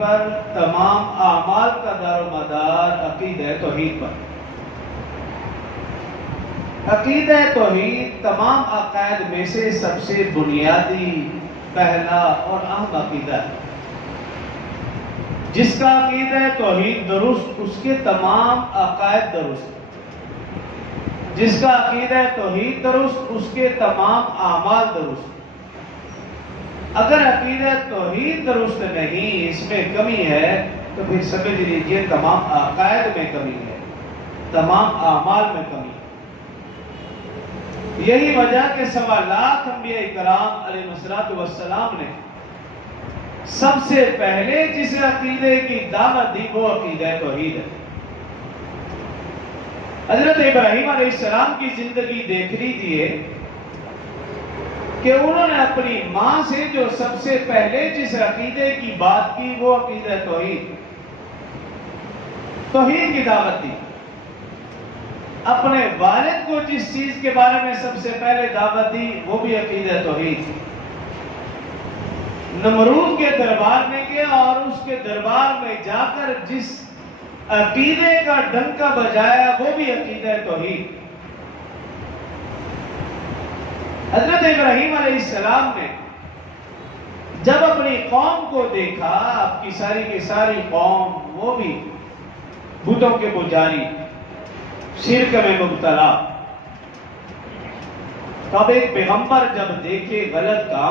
پر تمام اعمال کا دار و مدار عقیدہ توحید پر۔ عقیدہ توحید تمام عقائد میں سے سب سے بنیادی، پہلا اور اہم عقیدہ ہے۔ جس کا عقیدہ توحید درست، اس کے تمام عقائد درست۔ جس کا عقیدہ توحید درست، اس کے تمام اعمال درست۔ اگر عقیدہ توحید درست نہیں، اس میں کمی ہے، تو پھر سمجھ لیجئے تمام عقائد میں کمی ہے، تمام اعمال میں کمی ہے۔ یہی وجہ کہ 1.25 لاکھ انبیاء کرام علیہ السلام نے سب سے پہلے جس عقیدے کی دعوت دی وہ عقیدہ توحید ہے۔ حضرت ابراہیم علیہ السلام کی زندگی دیکھ لیجیے کہ انہوں نے اپنی ماں سے جو سب سے پہلے جس عقیدے کی بات کی وہ عقیدہ توحید کی دعوت دی۔ اپنے والد کو جس چیز کے بارے میں سب سے پہلے دعوت دی وہ بھی عقیدہ توحید۔ نمرود کے دربار میں گیا اور اس کے دربار میں جا کر جس عقیدے کا ڈنکا بجایا وہ بھی عقیدہ توحید۔ حضرت ابراہیم علیہ السلام نے جب اپنی قوم کو دیکھا، آپ کی ساری کی ساری قوم وہ بھی بتوں کے پجاری، شرک میں مبتلا، تب ایک پیغمبر جب دیکھے غلط کام